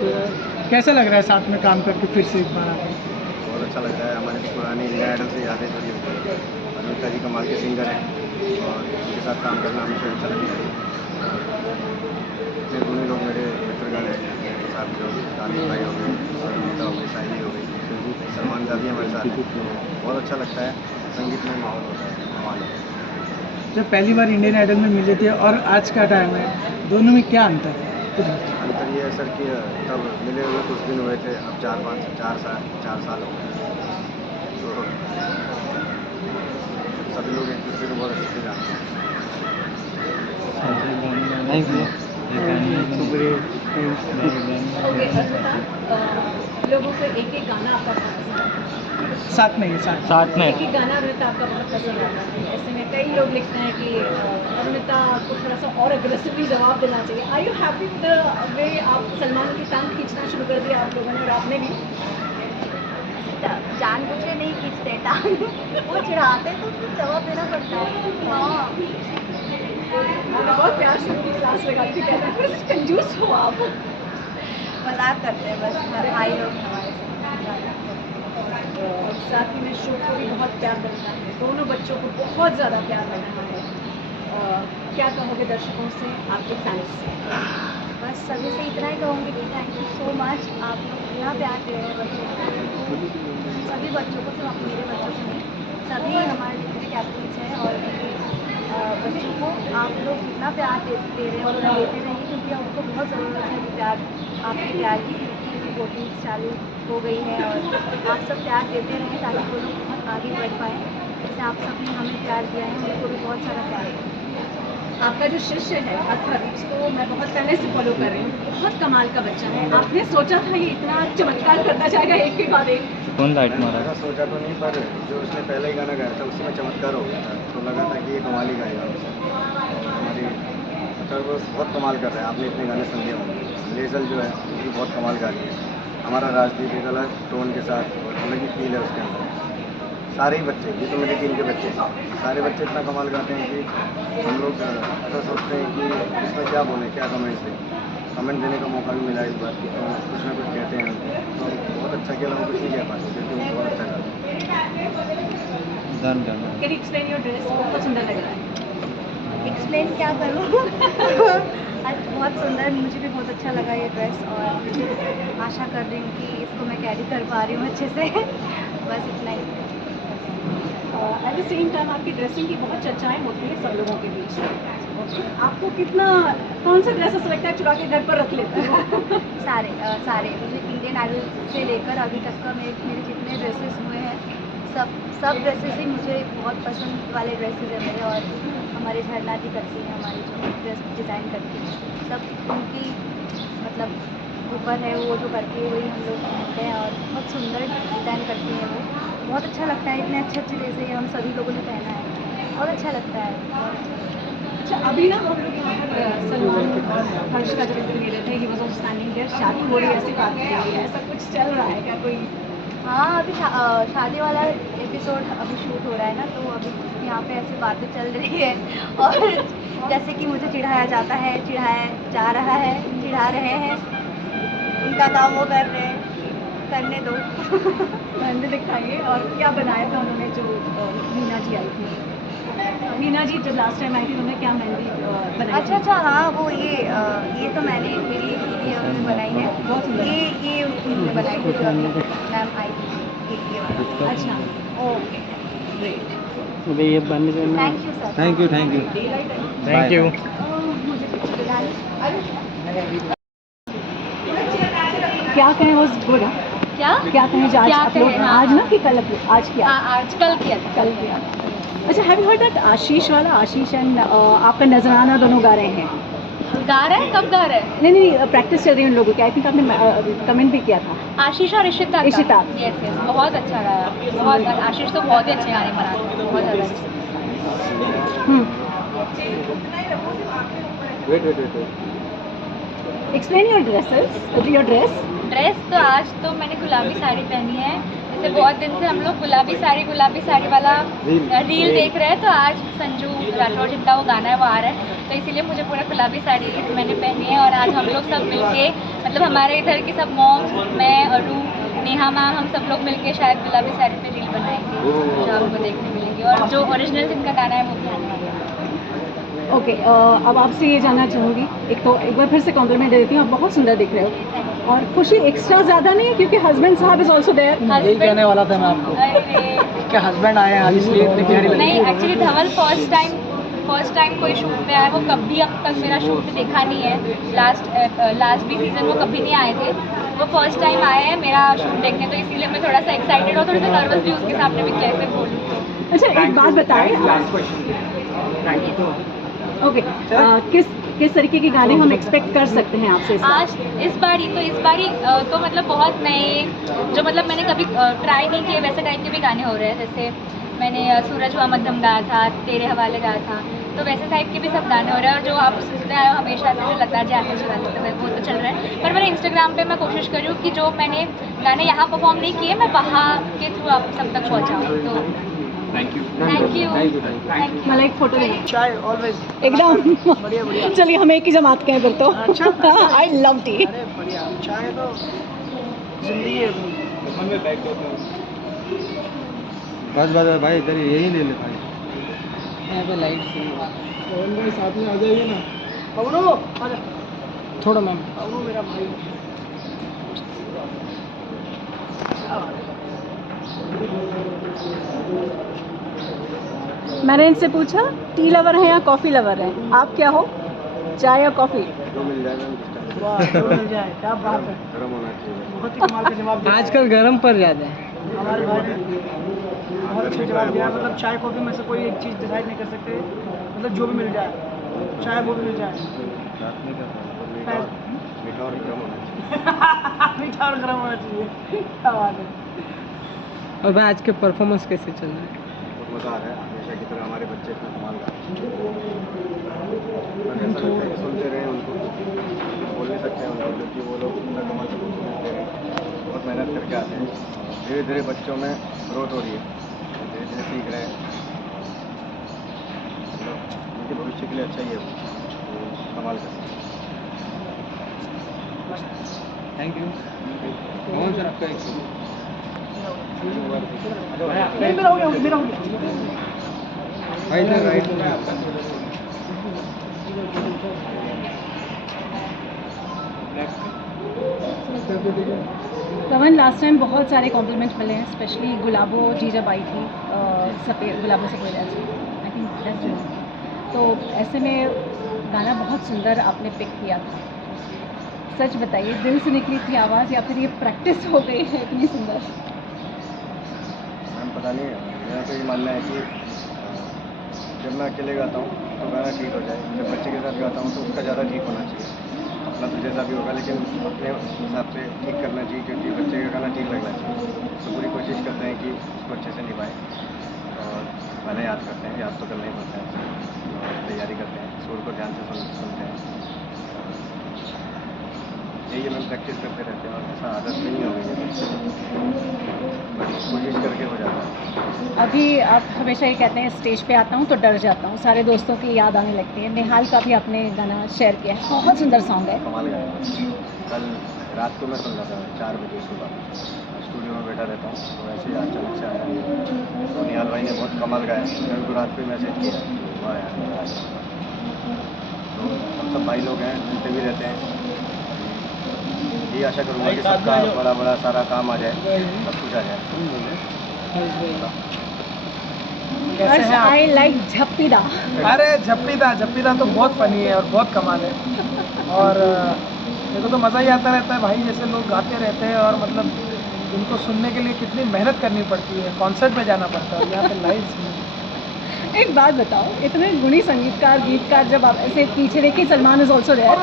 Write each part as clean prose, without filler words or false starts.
तो कैसा लग रहा है साथ में काम करके फिर से एक बार आपको? बहुत अच्छा लग रहा है। हमारे पुराने इंडिया आइडल से यादें जुड़ी हुई हैं। अनीता जी कमाल के सिंगर हैं और उनके साथ काम करना हमेशा अच्छा लगता है। इतने गुणी लोग मेरे मित्रगण हैं, मेरे साथ जो कार्तिक भाई हो गए, अनीता हो गई, साहिली हो गई, दिलजीत, सलमान दा भी हमारे साथ हैं। तो बहुत अच्छा लगता है, संगीत में माहौल होता है, कमाल होता है। जब पहली बार इंडियन आइडल में मिले थे और आज का टाइम है, दोनों में क्या अंतर है? कुछ बताइए। अंतर ये है सर कि तब मिले हुए कुछ दिन हुए थे, अब 4 साल हो गए। तो सभी लोग एक दूसरे को बहुत अच्छे से जानते हैं। Thank you. ओके अर्पिता, लोगों को एक एक गाना आपका बहुत पसंद आता है। साथ में ही साथ एक एक गाना अरुणिता आपका बहुत पसंद आता है। ऐसे में कई लोग लिखते हैं कि अरुणिता को थोड़ा सा और अग्रेसिवली जवाब देना चाहिए। Are you happy with the way आप सलमान की टांग खींचना शुरू कर दिया आप लोगों ने और आपने भी? जानबूझ के नहीं खींचते टांग, वो चिढ़ाते तो फिर जवाब देना पड़ता है। हाँ, बहुत प्यार से उनकी क्लास लगा के कहते हैं थोड़े से कंजूस हो आप। मजाक करते हैं बस हर भाई लोग हमारे और साथ ही में शो को भी बहुत प्यार मिलता है, दोनों बच्चों को बहुत ज़्यादा प्यार मिल रहा है। क्या कहोगे दर्शकों से, आपके फैंस से? बस सभी से इतना ही कहूँगी कि थैंक यू सो मच। आप लोग इतना प्यार दे रहे हैं बच्चों को, सभी बच्चों को, सिर्फ मेरे बच्चों को नहीं, सभी हमारे जितने कैप्टन्स हैं और मेरे बच्चों को आप लोग इतना प्यार दे रहे हैं और देते रहिए, क्योंकि उनको बहुत ज़रूरत है प्यार, आपके प्यार की, क्योंकि वोटिंग चालू हो गई है और आप सब प्यार देते रहें ताकि वो लोग बहुत आगे बढ़ पाएँ। जैसे आप सब ने हमें प्यार दिया है, उनको भी बहुत सारा प्यार है। आपका जो शिष्य है अथर्व, उसको मैं बहुत पहले से फॉलो कर रही हूँ, बहुत कमाल का बच्चा है। आपने सोचा था ये इतना चमत्कार करता जाएगा एक के बाद एक? कौन लाइट मारा? ऐसा सोचा तो नहीं, पर जो उसने पहले ही गाना गाया था उसमें चमत्कार हो गया था, तो लगा था कि ये कमाल ही गाएगा हमेशा। हमारी अथर्व बहुत कमाल कर रहा है, आपने इतने गाने सुन लिए होंगे। लेजल जो है वो भी बहुत कमाल गा रही है। हमारा राजदीप एक अलग टोन के साथ अलग ही फील है उसके अंदर। सारे ही बच्चे, ये तो मेरी टीम के बच्चे हैं, सारे बच्चे इतना कमाल गाते हैं कि हम लोग ऐसा सोचते हैं कि इसमें क्या बोलें, क्या कमेंट्स दें। कमेंट देने का मौका भी मिला इस बार, तो कुछ ना कुछ कहते हैं हमको, तो बहुत अच्छा किया, हम कुछ नहीं कह पाते क्योंकि वो बहुत अच्छा गाते हैं। Can you explain your dress? बहुत सुंदर लग रहा है। एक्सप्लेन क्या करूँ? आज बहुत सुंदर, मुझे भी बहुत अच्छा लगा ये ड्रेस और आशा कर रही हूँ कि इसको मैं कैरी कर पा रही हूँ अच्छे से। बस इतना ही। एट द सेम टाइम आपकी ड्रेसिंग की बहुत चर्चाएं होती हैं सब लोगों के बीच में। आपको कितना, कौन सा ड्रेस ऐसा लगता है चुरा के घर पर रख लेते हो? सारे मुझे इंडियन आइडल से लेकर अभी तक का मेरे जितने ड्रेसेस हुए हैं, सब ड्रेसेस ही मुझे बहुत पसंद वाले ड्रेसेस हैं मेरे। और हमारे झरना दी करती हैं, हमारी जो ड्रेस डिज़ाइन करती है, सब उनकी मतलब ऊपर है, वो जो करती है वही हम लोग पहनते हैं और बहुत सुंदर डिज़ाइन करती हैं वो। बहुत अच्छा लगता है, इतने अच्छे अच्छे ड्रेसेस हम सभी लोगों ने पहना है, बहुत अच्छा लगता है। अच्छा, अभी ना हम लोग यहाँ पर सलमान हर्ष का जब इंटरव्यू ले रहे थे, he was also standing there, शादी हो रही है ऐसी बात हो रही है, ऐसा कुछ चल रहा है क्या कोई? हाँ, अभी शादी वाला एपिसोड अभी शूट हो रहा है ना, तो अभी यहाँ पे ऐसी बातें चल रही है। और जैसे कि मुझे चिढ़ाया जाता है, चिढ़ाया जा रहा है, चिढ़ा रहे हैं, उनका काम वो कर रहे हैं, करने दो। मेहंदी दिखाइए। और क्या बनाया था उन्होंने जो मीना जी आई थी? मीना जी जब लास्ट टाइम आई थी उन्होंने क्या मेहंदी बनाई थी? अच्छा, हाँ, वो ये तो मैंने मेरी दीदी उन्होंने बनाई है, बहुत सुंदर। ये उन्होंने बनाई थी जो अभी मैम आई थी, ये वाला। अच्छा, ओके, ग्रेट। अभी ये बन रहे हैं। Thank you sir. Thank you thank you. मुझे कुछ दिलाने क्या कहें, वो गुड। क्या कहें, जो आज अपलोड, आज ना कि कल अपलोड? आज किया। आज कल किया था। कल किया। अच्छा, हैव यू हर्ड दैट आशीष वाला, आशीष एंड आपका नजराना दोनों गा रहे हैं? गा रहे हैं, कब गा रहे हैं? नहीं, प्रैक्टिस चल रही है उन लोगों की। आई थिंक आपने कमेंट भी किया था। आशीष और इशिता। इशिता। यस, बहुत अच्छा गाया, बहुत। आशीष तो बहुत ही अच्छे गाने बनाते हैं, बहुत ज़्यादा अच्छे। Wait explain your dresses, your dress. Dress तो आज तो मैंने गुलाबी साड़ी पहनी है, जैसे बहुत दिन से हम लोग गुलाबी साड़ी वाला रील देख रहे हैं, तो आज संजू राठौर जिनका वो गाना है वो आ रहा है, तो इसीलिए मुझे पूरा गुलाबी साड़ी मैंने पहनी है। और आज हम लोग सब मिलके, मतलब हमारे इधर की सब मॉम, मैं, अरू, नेहा मैम, हम सब लोग मिलके शायद गुलाबी साड़ी पे रील बनाएंगे जो आपको देखने मिलेंगी, और जो ओरिजिनल जिनका गाना है वो भी आने वाला है। ओके, अब आपसे ये जानना चाहूँगी, एक बार फिर से कॉम्प्लीमेंट दे देती हूँ, आप बहुत सुंदर दिख रहे हो, और खुशी एक्स्ट्रा ज़्यादा नहीं है क्योंकि हस्बैंड साहब इज ऑल्सो देयर। यही कहने वाला था मैं आपको अरे कि हस्बैंड आए हैं आज इसलिए इतनी प्यारी लगी। नहीं, एक्चुअली धवल फर्स्ट टाइम कोई शूट पे आया, वो कभी अब तक मेरा शूट देखा नहीं है, लास्ट भी सीजन वो कभी नहीं आए थे, वो फर्स्ट टाइम आए हैं मेरा शूट देखने, तो इसीलिए मैं थोड़ा सा एक्साइटेड और थोड़ा सा नर्वस भी उसके सामने भी कैसे बोलूँ। अच्छा, एक बात बताएं, ओके, किस तरीके के गाने हम एक्सपेक्ट कर सकते हैं आपसे आज इस बारी तो मतलब बहुत नए, जो मतलब मैंने कभी ट्राई नहीं किए वैसे टाइप के भी गाने हो रहे हैं। जैसे मैंने सूरज हुआ मध्यम गाया था, तेरे हवाले गाया था, तो वैसे टाइप के भी सब गाने हो रहे हैं। और जो आप सुनते आए हो हमेशा से, जो लता जी आते चलाते थे वो तो चल रहा है, पर मेरे इंस्टाग्राम पे मैं कोशिश कर रही हूँ कि जो मैंने गाने यहाँ परफॉर्म नहीं किए मैं वहाँ के थ्रू आप सब तक पहुँचाऊँ। तो थैंक यू। मतलब एक फोटो लेंगे चाय ऑलवेज एकदम बढ़िया। चलिए हम एक ही जमात के हैं फिर तो। अच्छा, आई लव टी। अरे बढ़िया, चाय तो जिंदगी है अपनी। बस भाई इधर यही ले ले भाई। यहाँ पे लाइट भाई साथ में आ जाइए ना। पवनो आजा थोड़ा मैम। पवनो मेरा भाई। मैंने इनसे पूछा टी लवर है या कॉफ़ी लवर है, आप क्या हो, चाय या कॉफ़ी? जो मिल जाएगा वाह, जो मिल जाए, क्या बात है, गर्म होना चाहिए। बहुत ही कमाल का जवाब दिया। आजकल गर्म पर ज़्यादा है। हमारे भाई ने बहुत अच्छा जवाब दिया। मतलब चाय कॉफ़ी में से कोई एक चीज़ डिसाइड नहीं कर सकते, मतलब जो भी मिल जाए, चाय वो भी मिल जाए। मीठा और गर्म होना चाहिए। मीठा और गर्म होना चाहिए, क्या बात है। और भाई आज के परफॉर्मेंस कैसे चल रहा है? बहुत मज़ा आ रहा है, हमेशा की तरह हमारे बच्चे इतना कमाल गा रहे हैं। ऐसा लगता है कि सुनते रहे उनको, बोल नहीं सकते हैं उनको, क्योंकि वो लोग इतना कमाल से परफॉर्मेंस दे रहे हैं, बहुत मेहनत करके आते हैं। धीरे धीरे बच्चों में ग्रोथ हो रही है, धीरे धीरे सीख रहे हैं, मतलब उनके भविष्य के लिए अच्छा ही है वो कमाल कर रहे हैं। Thank you. मोहन सर आपका एक नहीं, मेरा हो गया। भाई इधर राइट में आपका। पवन, लास्ट टाइम बहुत सारे कॉम्प्लीमेंट्स मिले हैं, स्पेशली गुलाबो जी जब आई थी, सफ़ेद गुलाबो सफ़ेद ऐसे, आई थिंक बेस्ट। तो ऐसे में गाना बहुत सुंदर आपने पिक किया था, सच बताइए दिल से निकली थी आवाज़ या फिर ये प्रैक्टिस हो गई है इतनी सुंदर? मैम पता नहीं, मेरा तो ये मानना है कि जब मैं अकेले गाता हूँ तो गाना ठीक हो जाए, जब बच्चे के साथ गाता हूँ तो उसका ज़्यादा ठीक होना चाहिए। अपना तो जैसा भी होगा, लेकिन अपने हिसाब से ठीक करना चाहिए, क्योंकि बच्चे का गाना ठीक लगना चाहिए। तो पूरी कोशिश करते हैं कि उसको अच्छे से निभाएं, और गाना याद करते हैं, याद तो करना ही पड़ता है, और तैयारी करते हैं, सुर को ध्यान से सुनते हैं। यही हम प्रैक्टिस करते रहते हैं, और ऐसा आदत नहीं हो गई है, बट कोशिश करके हो जाता है। अभी आप हमेशा ये कहते हैं स्टेज पे आता हूँ तो डर जाता हूँ, सारे दोस्तों की याद आने लगती है। निहाल का भी आपने गाना शेयर किया है, बहुत सुंदर सॉन्ग है। कमाल गाया। कल रात को मैं सुन रहा था 4 बजे सुबह, स्टूडियो में बैठा रहता हूँ, तो ऐसे ही अचानक से आया, तो निहाल भाई ने बहुत कमाल गाया। मैं उनको रात पे मैसेज किया, वाह यार। तो हम सब भाई लोग हैं, मिलते भी रहते हैं। यही आशा करूँगा कि सबका बड़ा सारा काम आ जाए, सब कुछ आ जाए। कैसे हैं आप? आई लाइक झप्पीदा। अरे झप्पीदा तो बहुत फनी है और बहुत कमाल है। और मेरे को तो मज़ा ही आता रहता है भाई, जैसे लोग गाते रहते हैं और मतलब उनको सुनने के लिए कितनी मेहनत करनी पड़ती है, कॉन्सर्ट में जाना पड़ता है, यहाँ पे लाइव। एक बात बताओ, इतने गुणी संगीतकार गीतकार जब आप ऐसे पीछे देखिए, सलमान इज ऑल्सो देयर,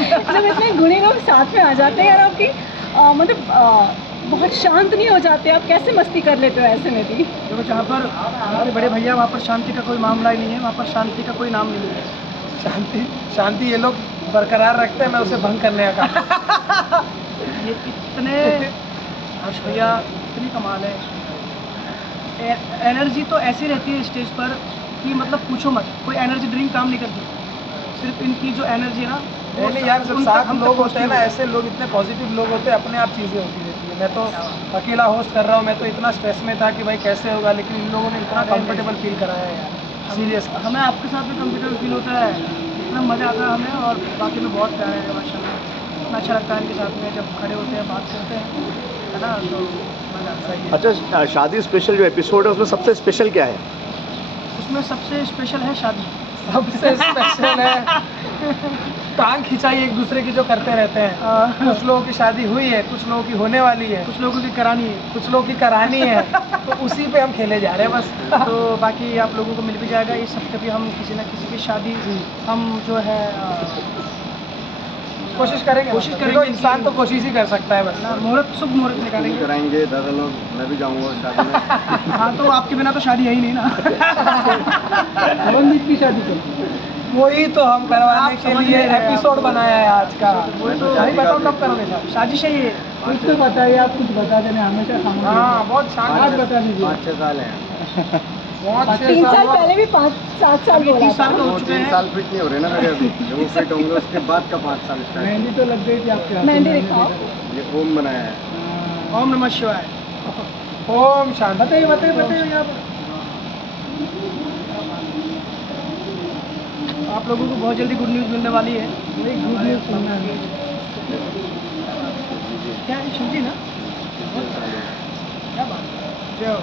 जब इतने गुणी लोग साथ में आ जाते हैं यार, आपकी मतलब बहुत शांत नहीं हो जाते? आप कैसे मस्ती कर लेते हो ऐसे में भी? देखो, जहाँ पर हमारे बड़े भैया, वहाँ पर शांति का कोई मामला ही नहीं है, वहाँ पर शांति का कोई नाम नहीं है। शांति ये लोग बरकरार रखते हैं, मैं उसे भंग करने का। ये हर्ष भैया इतनी कमाल है, एनर्जी तो ऐसी रहती है स्टेज पर कि मतलब पूछो मत, कोई एनर्जी ड्रिंक काम नहीं करती, सिर्फ इनकी जो एनर्जी है ना, नहीं यार, जब साथ लोग होते हैं ना, ऐसे लोग इतने पॉजिटिव लोग होते हैं, अपने आप चीज़ें होती रहती है। मैं तो अकेला होस्ट कर रहा हूँ, मैं तो इतना स्ट्रेस में था कि भाई कैसे होगा, लेकिन इन लोगों ने इतना कंफर्टेबल फील कराया है यार, सीरियस। हमें आपके साथ भी कंफर्टेबल फील होता है, इतना मज़ा आता है हमें, और बाकी लोग बहुत प्यारे हैं माशाल्लाह, इतना अच्छा लगता है इनके साथ में जब खड़े होते हैं, बात करते हैं, है ना, तो मज़ा आता है। अच्छा, शादी स्पेशल जो एपिसोड है उसमें सबसे स्पेशल क्या है? उसमें सबसे स्पेशल है शादी। सबसे स्पेशल है टांग खिंचाई एक दूसरे की जो करते रहते हैं। कुछ लोगों की शादी हुई है, कुछ लोगों की होने वाली है, कुछ लोगों की करानी है, कुछ लोगों की करानी है, तो उसी पे हम खेले जा रहे हैं बस। तो बाकी आप लोगों को मिल भी जाएगा इस हफ्ते भी, हम किसी न किसी की शादी हम जो है कोशिश करेंगे, देखो इंसान तो कोशिश ही कर सकता है बस। मुहूर्त, शुभ मुहूर्त निकालेंगे। कराएंगे दादा लोग, मैं भी जाऊंगा शादी में। हाँ, तो आपके बिना तो शादी है ही नहीं ना। की शादी तो वही तो हम करवाने के लिए एपिसोड बनाया है आज का। वही तो भाई बताओ कब करोगे शादी? साजिश है ये। कुछ तो बताइए, आप कुछ बता देना हमेशा। हाँ, बहुत शानदार बता दीजिए। 5-6 साल है। 3 साल पहले भी 5-7 साल बोला 30 साल था। का हो वो चुके 3 हैं। साल फिट नहीं हो रहे ना मेरे अभी, जब वो फिट होंगे उसके बाद का 5 साल स्टार्ट। मेहंदी तो लग गई थी आपके मेहंदी दिखाओ। ये ओम बनाया है। ओम नमः शिवाय। ओम शांति। बताइए आप। आप लोगों को बहुत जल्दी गुड न्यूज़ मिलने वाली है। वही गुड न्यूज़ सुनना है। क्या है, शिवजी ना? क्या बात है, जय हो।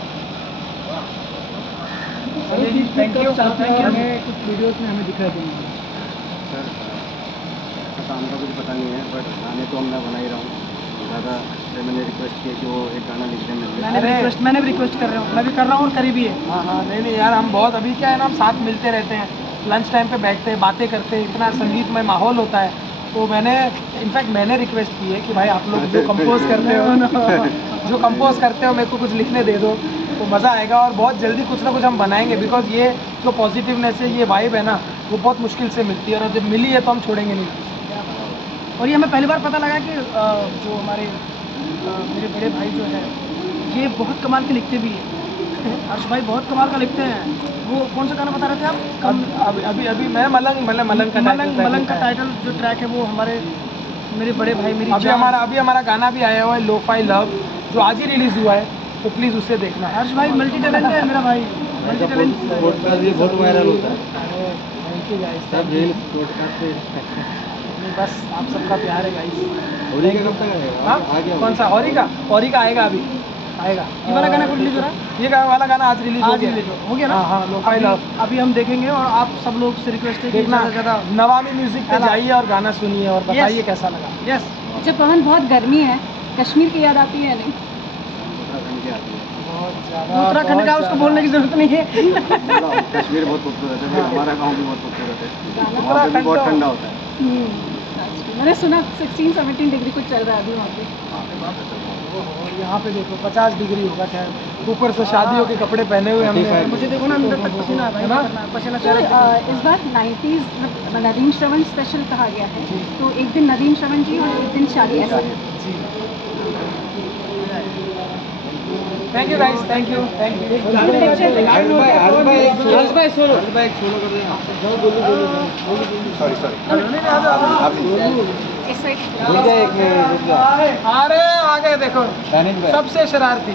चलिए जी, थैंक यू। Thank you। हमें कुछ वीडियोस में हमें दिखा देंगे। सर ऐसा काम का कुछ पता नहीं है, बट गाने तो मैं बना ही रहा हूँ। दादा से मैंने रिक्वेस्ट किया कि वो एक गाना लिख दें मेरे लिए। मैंने भी रिक्वेस्ट कर रहा हूँ, मैं भी कर रहा हूँ और करीबी है। हाँ, नहीं यार, हम बहुत अभी क्या है ना, हम साथ मिलते रहते हैं, लंच टाइम पे बैठते हैं, बातें करते हैं, इतना संगीतमय माहौल होता है। तो मैंने रिक्वेस्ट की है कि भाई आप लोग जो कंपोज करते हो मेरे को कुछ लिखने दे दो, तो मज़ा आएगा। और बहुत जल्दी कुछ ना कुछ हम बनाएंगे, बिकॉज ये जो पॉजिटिवनेस है, ये वाइब है ना, वो बहुत मुश्किल से मिलती है, और जब मिली है तो हम छोड़ेंगे नहीं। और ये हमें पहली बार पता लगा कि जो हमारे मेरे बड़े भाई जो है, ये बहुत कमाल के लिखते भी हैं। हर्ष भाई बहुत कमाल का लिखते हैं। वो कौन सा गाना बता रहे थे आप? अभी मैं मलंग का टाइटल जो ट्रैक है, वो हमारे मेरे बड़े भाई मेरी अभी हमारा गाना भी आया हुआ है, लो-फाई लव, जो आज ही रिलीज़ हुआ है, तो प्लीज़ उसे देखना। हर्ष भाई मल्टी टैलेंट है मेरा भाई, मल्टी टैलेंट। बहुत वायरल होता है। अरे थैंक यू गाइस, सब रील्स पॉडकास्ट पे। बस आप सबका प्यार है गाइस। होली का कब तक आएगा? हाँ, आ गया कौन सा? हौरी का आएगा, अभी आएगा। ये वाला गाना कब रिलीज हो रहा है? ये वाला गाना आज रिलीज आज रिलीज हो गया ना? हाँ, लो-फाई लव। अभी हम देखेंगे, और आप सब लोग से रिक्वेस्ट है कि देखना, ज़्यादा से ज़्यादा नवामी म्यूजिक पे जाइए और गाना सुनिए और बताइए कैसा लगा। यस। जब पवन बहुत गर्मी है, कश्मीर की याद आती है नहीं? उत्तराखंड की आती है। बहुत ज़्यादा। उत्तराखंड का उसको बोलने की जरूरत नहीं है। कश्मीर बहुत खूबसूरत है, हमारा गाँव भी बहुत खूबसूरत है, वहाँ पे भी उत्तराखंड बहुत तो- ठंडा होता है। मैंने सुना 16-17 डिग्री कुछ चल रहा है अभी वहाँ पे। और यहाँ पे देखो 50 डिग्री होगा शायद, ऊपर से शादियों के कपड़े पहने हुए हमने। मुझे देखो ना, अंदर तक पसीना आ है ना? रहा है, पसीना तो चेहरे पे। इस बार 90s नदीम श्रवण स्पेशल कहा गया है, तो एक दिन नदीम श्रवण जी और एक दिन शादी ऐसा है। Thank you guys, thank you. इस साइड अरे आ गए देखो, सबसे शरारती,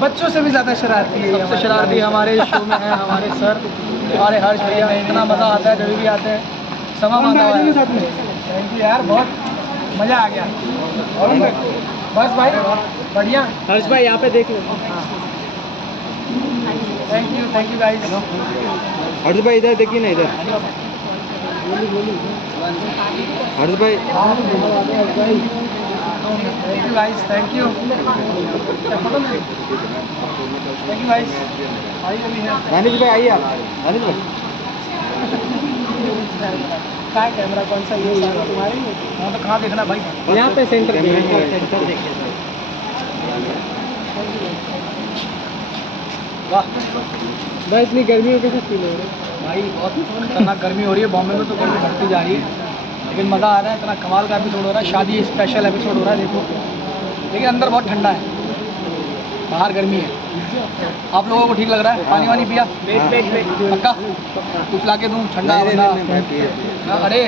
बच्चों से भी ज्यादा शरारती है। सबसे शरारती हमारे शो में है हमारे सर, हमारे हर्ष भैया। इतना मज़ा आता है जब भी आते हैं, समा माता है। थैंक यू यार, बहुत मजा आ गया। बस भाई बढ़िया। हर्ष भाई यहाँ पे देख लो। Thank you guys. हर्ष भाई इधर देखिए ना, इधर हर्ष भाई। Thank you guys, thank you guys. आइए अभी है दानिश भाई, आइए आप। दानिश भाई क्या कैमरा कौन सा ये सारा तुम्हारे ही है? वहाँ तो कहाँ देखना भाई? यहाँ पे सेंटर वाह, इतनी गर्मी हो कैसे फील हो रही है? भाई बहुत खतरनाक गर्मी हो रही है बॉम्बे में, तो गर्मी बढ़ती जा रही है, लेकिन मज़ा आ रहा है। इतना कमाल का एपिसोड हो रहा है, शादी स्पेशल एपिसोड हो रहा है। देखो देखिए अंदर बहुत ठंडा है, बाहर गर्मी है। आप लोगों को ठीक लग रहा है? पानी वानी पिया? पक्का कुछ ला के दूँ ठंडा वंडा? हाँ, अरे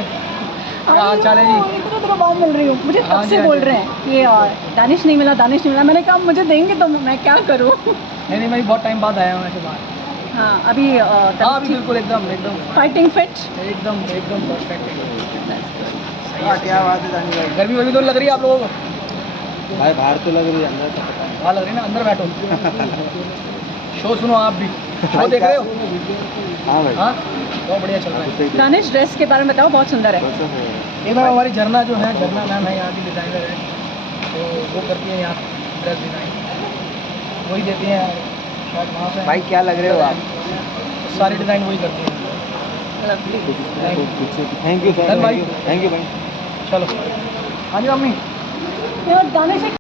क्या हाल चाल है जी? इतने दिनों बाद मिल रही हूँ, मुझे हाँ कब जी, से हाँ बोल जी। रहे हैं कि दानिश नहीं मिला, दानिश नहीं मिला। मैंने कहा मुझे देंगे तो मैं क्या करूँ। नहीं नहीं, मैं बहुत टाइम बाद आया हूँ ऐसे बाहर। हाँ अभी हाँ अभी बिल्कुल एकदम एकदम फाइटिंग फिट। एकदम एकदम परफेक्ट। क्या बात है दानी भाई? गर्मी वर्मी तो नहीं लग रही है आप लोगों को? भाई बाहर तो लग रही है, अंदर तो पता नहीं। हाँ लग रही है ना, अंदर बैठो। शो सुनो आप भी, शो देख रहे हो? हाँ भाई। हाँ बहुत बढ़िया चल रहा है। दानिश ड्रेस के बारे में बताओ, बहुत सुंदर है। ये मैम हमारी झरना जो है, झरना मैम है यहाँ की डिज़ाइनर है, तो वो करती है यहाँ ड्रेस डिज़ाइन, वही देती हैं शायद वहाँ पे। भाई क्या लग रहे हो आप? सारी डिज़ाइन वही करती हैं। लवली। थैंक यू सर, धन भाई। थैंक यू भाई। चलो हाँ जी मम्मी। यार दानिश एक